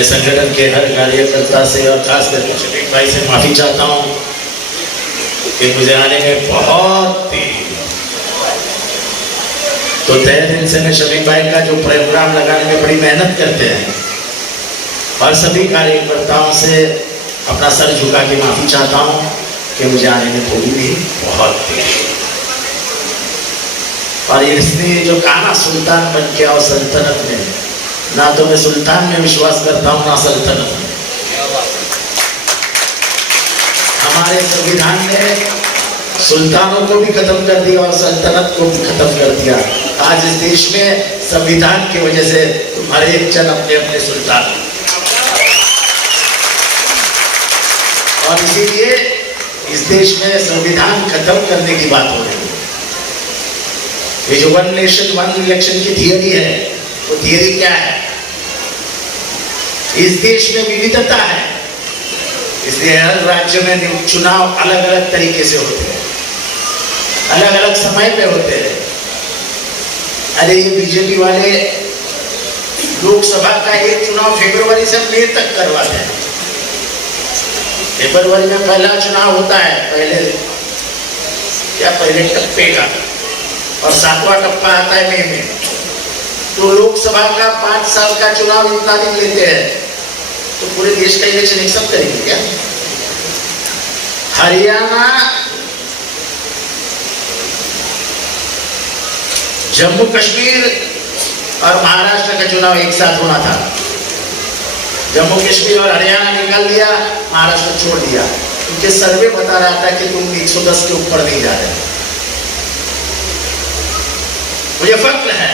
मैं संगठन के हर कार्यकर्ता से और खासकर शफीक भाई से माफी चाहता हूं कि मुझे आने में बहुत देरी। तो तय दिल से मैं शफीक भाई का जो प्रोग्राम लगाने में बड़ी मेहनत करते हैं और सभी कार्यकर्ताओं से अपना सर झुका के माफी चाहता हूं कि मुझे आने में थोड़ी भी बहुत देरी। और इसने जो कहा ना सुल्तान बन के आओ सल्तनत में, ना तो मैं सुल्तान में विश्वास करता हूं ना सल्तनत में। हमारे संविधान ने सुल्तानों को भी खत्म कर दिया और सल्तनत को भी खत्म कर दिया। आज इस देश में संविधान की वजह से तुम्हारे एक जन अपने अपने सुल्तान, और इसीलिए इस देश में संविधान खत्म करने की बात हो रही है। ये जो वन नेशन वन इलेक्शन की थियरी है, वो थियरी क्या है? इस देश में विविधता है, इसलिए हर राज्य में चुनाव अलग अलग तरीके से होते हैं, अलग अलग समय पे होते हैं। अरे ये बीजेपी वाले लोकसभा का एक चुनाव फरवरी से मई तक करवाते हैं। फरवरी में पहला चुनाव होता है, पहले टप्पे का, और 7वां टप्पा आता है मई में। तो लोकसभा का 5 साल का चुनाव इतना दिन लेते हैं, तो पूरे देश का इलेक्शन एक साथ करेंगे क्या? हरियाणा, जम्मू कश्मीर और महाराष्ट्र का चुनाव एक साथ होना था। जम्मू कश्मीर और हरियाणा निकाल दिया, महाराष्ट्र छोड़ दिया, क्योंकि सर्वे बता रहा था कि तुम 110 के ऊपर नहीं जा रहे। मुझे फख्र है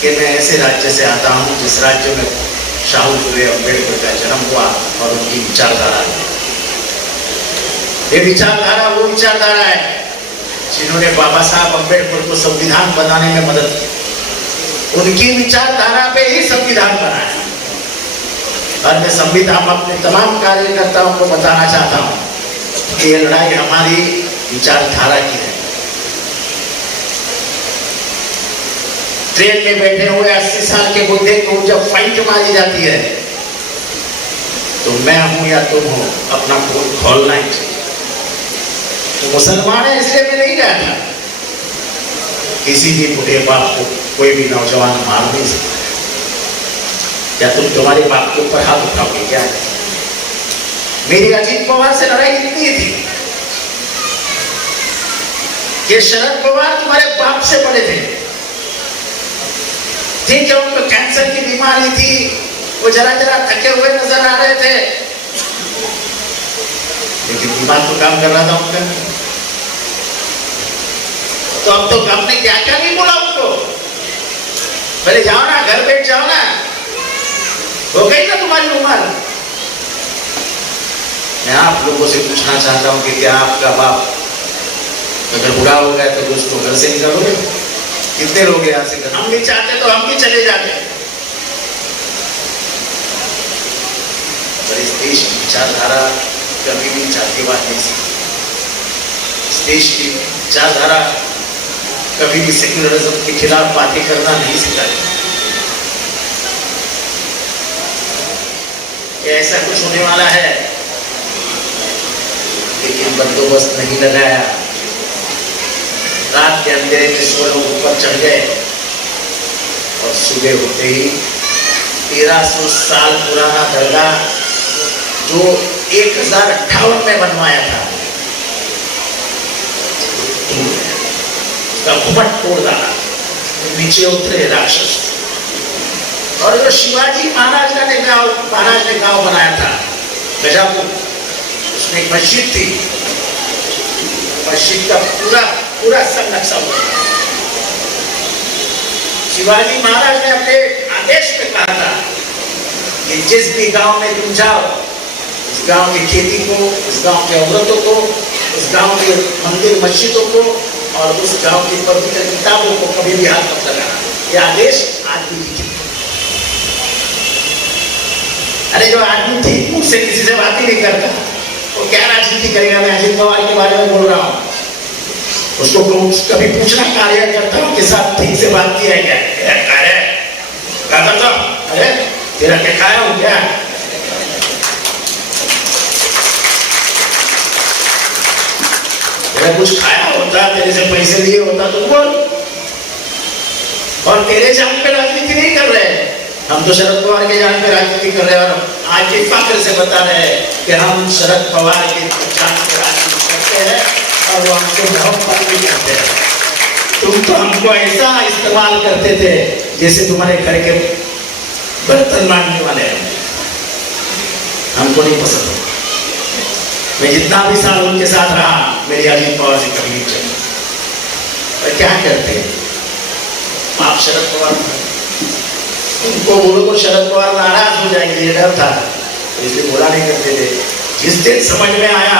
कि मैं ऐसे राज्य से आता हूं जिस राज्य में शाहू फुले अम्बेडकर का जन्म हुआ और उनकी विचारधारा। ये विचारधारा वो विचारधारा है जिन्होंने बाबा साहब अम्बेडकर को संविधान बनाने में मदद की। उनकी विचारधारा पे ही संविधान बना है। और मैं संविधान अपने तमाम कार्यकर्ताओं को बताना चाहता हूं कि ये लड़ाई हमारी विचारधारा की है। ट्रेन में बैठे हुए 80 साल के बुढ़े को जब फाइट मारी जाती है, तो मैं हूं या तुम हो, अपना पोल खोलना ही चाहिए। तो मुसलमान है इसलिए मैं नहीं गया था। किसी भी बुढ़े बाप को कोई भी नौजवान मार नहीं सकता। क्या तुम तुम्हारे बाप के ऊपर हाथ उठाओगे क्या? मेरी अजीत पवार से लड़ाई इतनी थी कि शरद पवार तुम्हारे बाप से बड़े थे। ठीक है, उनको कैंसर की बीमारी थी, वो जरा जरा थके हुए नजर आ रहे थे, लेकिन दिमाग तो काम कर रहा था उनका। तो अब तो आपने क्या क्या नहीं बोला उनको? पहले जाओ ना, घर बैठ जाओ ना, हो गई ना तुम्हारी उम्र। मैं आप लोगों से पूछना चाहता हूं कि क्या आपका बाप अगर बुढ़ा हो गया तो उसको घर से निकालोगे? कितने लोग यहाँ से? हम भी चाहते तो हम भी चले जाते। पर इस देश की विचारधारा कभी भी जातिवाद नहीं सीखी। इस देश की विचारधारा कभी भी सेक्युलरिज्म के खिलाफ बातें करना नहीं सिखाती। ऐसा कुछ होने वाला है, लेकिन बंदोबस्त नहीं लगाया। रात के अंधेरे में 100 लोग ऊपर चढ़ गए और सुबह होते ही 1300 साल पुराना दरगाह जो 1058 में बनवाया था, उसका घुमट तोड़ डाला। नीचे उतरे राक्षस। और जो शिवाजी महाराज ने गांव बनाया था गजापुर, उसमें एक मस्जिद थी। मस्जिद का पूरा सब नक्शा हुआ। शिवाजी महाराज ने अपने आदेश में कहा था कि जिस भी गांव में तुम जाओ, उस गांव की खेती को, उस गांव के औरतों को, उस गांव के मंदिर मस्जिदों को और उस गांव की पवित्र किताबों को कभी भी हाथ मत लगाना। यह आदेश आज भी लिखित। अरे जो आदमी ठीक मुझसे किसी से बात ही नहीं करता, वो क्या राजनीति करेगा? मैं अजीत पवार के बारे में बोल रहा हूँ। उसको कभी पूछना कार्यकर्ताओं के साथ ठीक से बात की है क्या? कार्य क्या करता? अरे तेरा क्या खाया हो क्या? मैं कुछ खाया होता, तेरे से पैसे लिए होता तो बोल। और तेरे जान पे राजनीति नहीं कर रहे, हम तो शरद पवार के जान पे राजनीति कर रहे हैं। और आज के फक्र से बता रहे हैं कि हम शरद पवार के जान पे राजनीति करते हैं और वो हमको मोहब्बत भी करते हैं। तुम तो हमको ऐसा इस्तेमाल करते थे जैसे तुम्हारे घर के बर्तन मांगने वाले हैं। हमको नहीं पसंद। मैं जितना भी साल उनके साथ रहा, मेरी अजीत पवार से कभी नहीं चली। और क्या करते हैं आप शरद पवार, उनको बोलो तो शरद पवार नाराज हो जाएंगे, ये डर था, इसलिए बोला नहीं करते थे। जिस दिन समझ में आया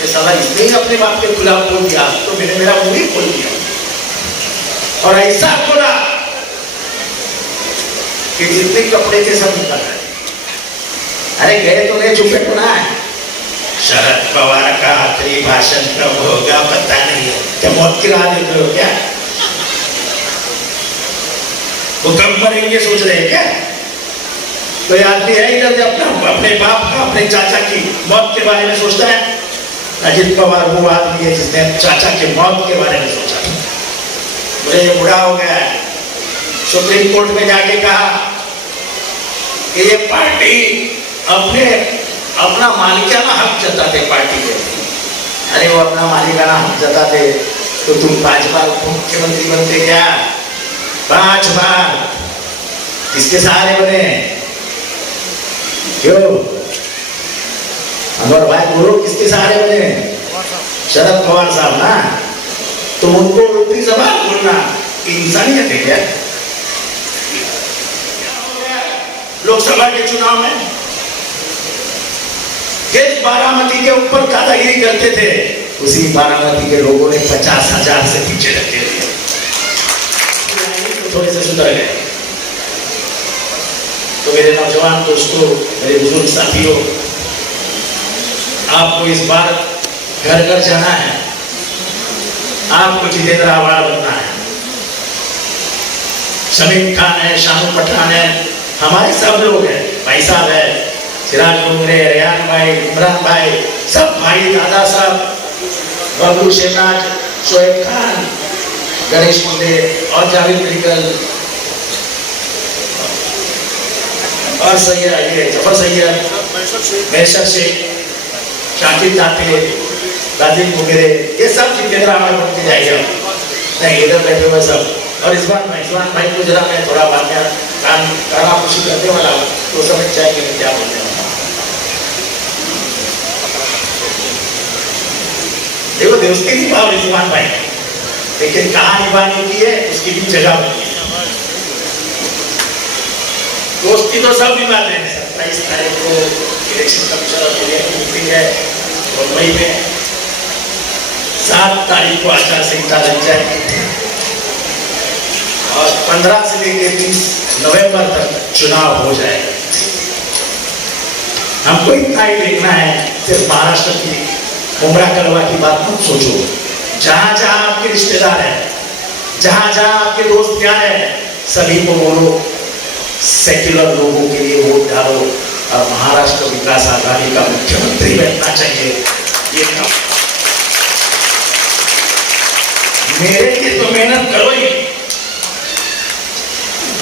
कि साला इसने ही अपने बाप के खिलाफ बोल दिया, तो मैंने मेरा मुंह ही खोल दिया और ऐसा बोला कि जितने कपड़े थे सब निकल गए। अरे गए तो गए, चुपे तो ना है। शरद पवार का आखिरी भाषण कब होगा पता नहीं है, क्या मौत की राह देख रहे हो क्या? वो कब मरेंगे सोच रहे हैं क्या? कोई आदमी है इधर अपने बाप का, अपने चाचा की मौत के बारे में सोचता है? अजीत पवार वो आदमी है जिसने चाचा की मौत के बारे में सोचा। बोले ये बुढ़ा हो गया है, सुप्रीम कोर्ट में जाके कहा कि ये पार्टी अपना मालिकाना हक जताते पार्टी के। अरे वो अपना मालिकाना हक जताते तो तुम 5 बार मुख्यमंत्री बनते क्या? 5 बार किसके सहारे बने? क्यों हमारे भाई बोलो, किसके सहारे बने? शरद पवार साहब ना। तो उनको उल्टी जबान बोलना इंसानियत है क्या? लोकसभा के चुनाव में जिस बारामती के ऊपर दादागिरी करते थे, उसी बारामती के लोगों ने 50,000 से पीछे रखे थे, तो थोड़े से सुधर गए। तो मेरे नौजवान दोस्तों, मेरे बुजुर्ग साथियों, आपको इस बार घर घर जाना है, आपको जितेंद्र आवाज बनना है। समीम खान है, शानू पठान है, हमारे सब लोग हैं, भाई साहब है, चिराग डोंगरे, रेहान भाई, इमरान भाई, सब भाई, दादा साहब, बाबू शेनाज, शोएब खान, गणेश मुंडे और जावेद मेडिकल और सैयद, ये जफर सैयद, मैसर शेख, शाकिर ताते, राजीव मुगेरे, ये सब जितेंद्र आवाज बनते जाएगा। नहीं इधर बैठे हुए सब। और इस भाई को जरा मैं थोड़ा बात काना खुशी करने वाला हूँ, तो समझ जाएंगे मैं क्या बोलने वाला। देखो दोस्ती निभाओ रिजवान भाई, लेकिन कहाँ निभाने की है उसकी भी जगह बनी है। दोस्ती तो सब निभाते हैं। 27 तारीख को इलेक्शन कमीशन ऑफ इंडिया की मीटिंग है मुंबई में। 7 तारीख को आचार संहिता लग जाएगी और 15 से लेकर 20 नवंबर तक चुनाव हो जाएगा। हमको इतना ही देखना है, सिर्फ महाराष्ट्र की मुमरा कलवा की बात मत सोचो। जहां जहां आपके रिश्तेदार हैं, जहां जहां आपके दोस्त क्या है, सभी को बोलो सेक्युलर लोगों के लिए वोट डालो और महाराष्ट्र विकास आघाड़ी का मुख्यमंत्री बनना चाहिए। ये मेरे लिए तो मेहनत करो ही,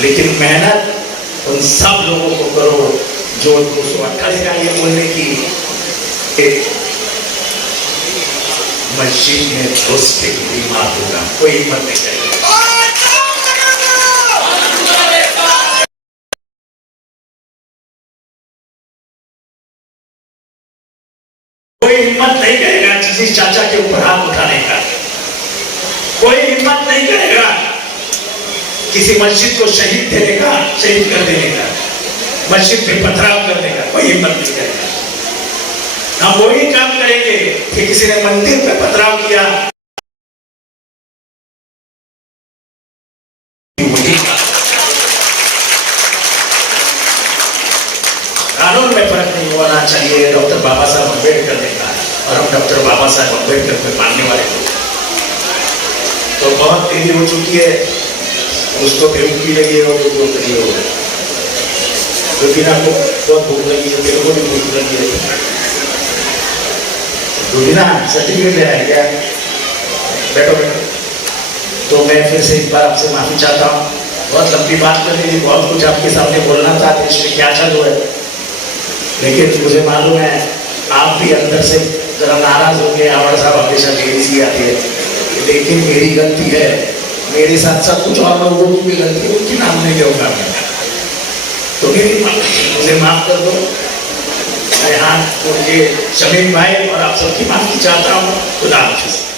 लेकिन मेहनत उन सब लोगों को करो जो 228 का ये बोलने की मस्जिद में घुस के बीमार होगा, कोई हिम्मत नहीं करेगा। कोई हिम्मत नहीं करेगा किसी चाचा के ऊपर हाथ उठाने का। कोई हिम्मत नहीं करेगा किसी मस्जिद को शहीद देने का, शहीद कर देने का, मस्जिद पे पथराव करने का। कोई हिम्मत नहीं करेगा। हम वही काम करेंगे कि किसी ने मंदिर पे पथराव किया, कानून में फर्क नहीं होना चाहिए। डॉक्टर बाबा साहब अम्बेडकर ने कहा, और हम डॉक्टर बाबा साहब अम्बेडकर को मानने वाले लोग। तो बहुत देरी हो चुकी है, उसको बेवकूफी लगी हो तो जो करिए हो, क्योंकि आपको बहुत भूख लगी है, मेरे को भी भूख लगी है। रुबीना सर्टिफिकेट ले आए क्या? बैठो बैठो। तो मैं फिर से एक बार आपसे माफी चाहता हूँ, बहुत लंबी बात करनी थी, बहुत कुछ आपके सामने बोलना था, देश में क्या चल रहा है, लेकिन मुझे मालूम है आप भी अंदर से जरा नाराज हो गए। आवाज साहब हमेशा मेरी सी आती है, लेकिन मेरी गलती है, मेरे साथ साथ कुछ और लोगों की भी गलती है, उनकी नाम नहीं लूंगा मैं, तो मुझे माफ कर दो। मैं हाथ उनके शमीम भाई और आप सबकी माफी चाहता हूँ। खुदा हाफिज़।